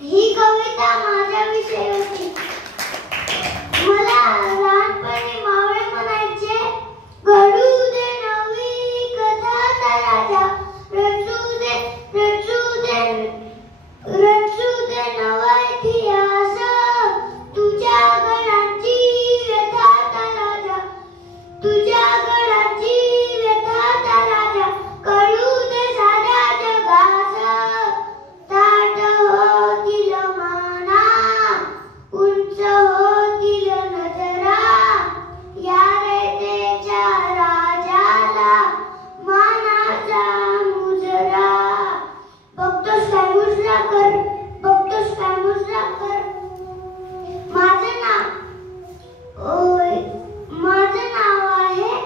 ही कविता माझ्याविषयी होती. मला लहानपणी मावळे म्हणायचे, घडू दे नवी कथा राजा, रचू दे नवा इतिहास, तुझ्या गडाची व्यथा राजा, तुझ्या गडाची व्यथा राजा, कळू दे साऱ्या जगास, ताट होतील माना, उंच होतील नजरा, या रेतेच्या राजाला मानाचा मुजरा. बघतोस काय मुजरा कर, बघतोस काय मुजरा कर. माझं नाव आहे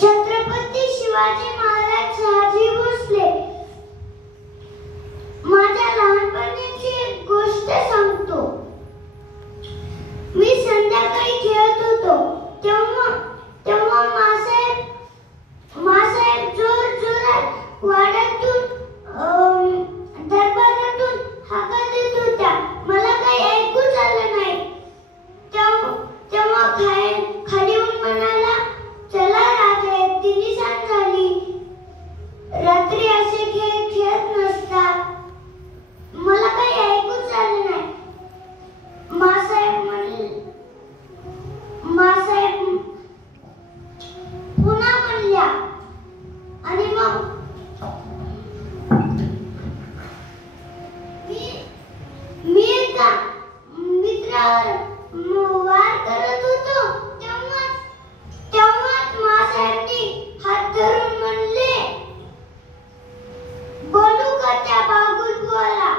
छत्रपती शिवाजी महाराज शहाजी भोसले. माझ्या लहानपणीची एक गोष्ट सांगतो. मी संध्याकाळी खेळत होतो तेव्हा मासाहेब जोरात वाड्यातून दरबारातून हाका देत होत्या. मला काही ऐकूच आलं नाही. तेव्हा खाली येऊन म्हणाला, चला राजा, एकटीने सांग झाली, रात्री असे खेळ खेळत नसतात. मला काही ऐकूच आलं नाही. मासाहेब पुन्हा म्हणल्या आणि मग मी एका मित्रावर वार करत होतो तेव्हाच मासाहेबांनी हात धरून म्हणले, बोलू का त्या बागुलबुवाला.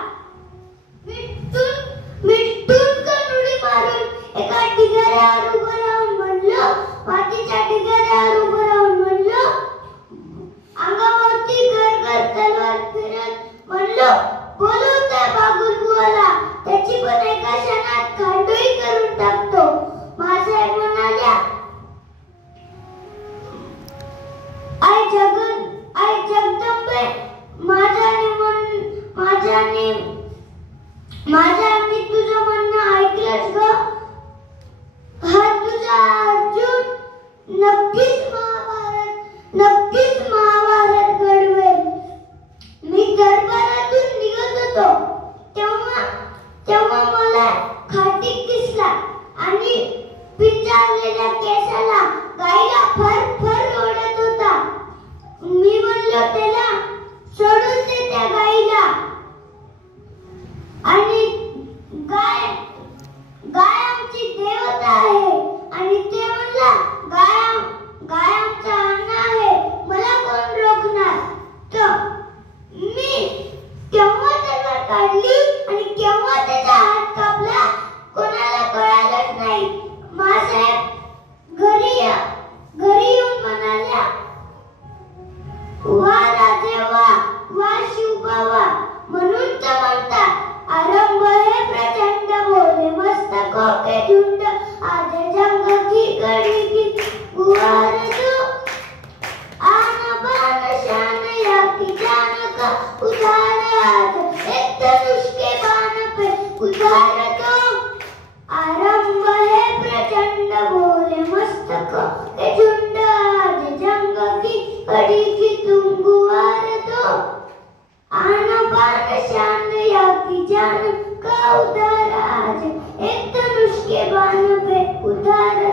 मिठून कनुडी मारून एका ढिगाऱ्यावर उभं राहून म्हणलं, मातीच्या ढिगाऱ्यावर उभं राहून म्हणलं, अंगावरती घर तलवार फिरत म्हणलं, बोलू त्या बागुलबुवाला, त्याची पण एका क्षणात खांडोळी करून टाकतो. मासाहेब म्हणाल्या, आई जगदंबे, माझ्याने तुझं म्हणणं ऐकलंच ग. हा तुझा अर्जुन नक्कीच महाभारत घडवेल. मी दरबारातून निघत होतो तेव्हा मला कार्तिक दिसला आणि पिंजारलेल्या केसाला गाईला फर ओढत होता. मी म्हणलो त्याला, सोडून दे त्या गाईला. आणि गाय आमची देवता आहे. आणि ते म्हणला, गाय आमचा अन्न आहे, मला कोण रोखणार. तर मी केव्हा तलवार काढली आणि केव्हा त्याचा हात कापला कोणाला कळालंच नाही. मासाहेब घरी येऊन म्हणाल्या, वा राजे वा शिवबावा. म्हणून तर म्हणतात, आरंभ है प्रचंड बोले मस्तकों के झुंड, आज जंग की कड़ी की गुहार दो, आन बान शान या की जान का उतार, आज एक धनुष के बाण पे उतार दो. आरंभ है प्रचंड बोले मस्तकों के झुंड, आज जंग की कड़ी की तुम गुहार दो, आन बान शान या की जान का उतार, आज एक धनुष के बाण पे उतार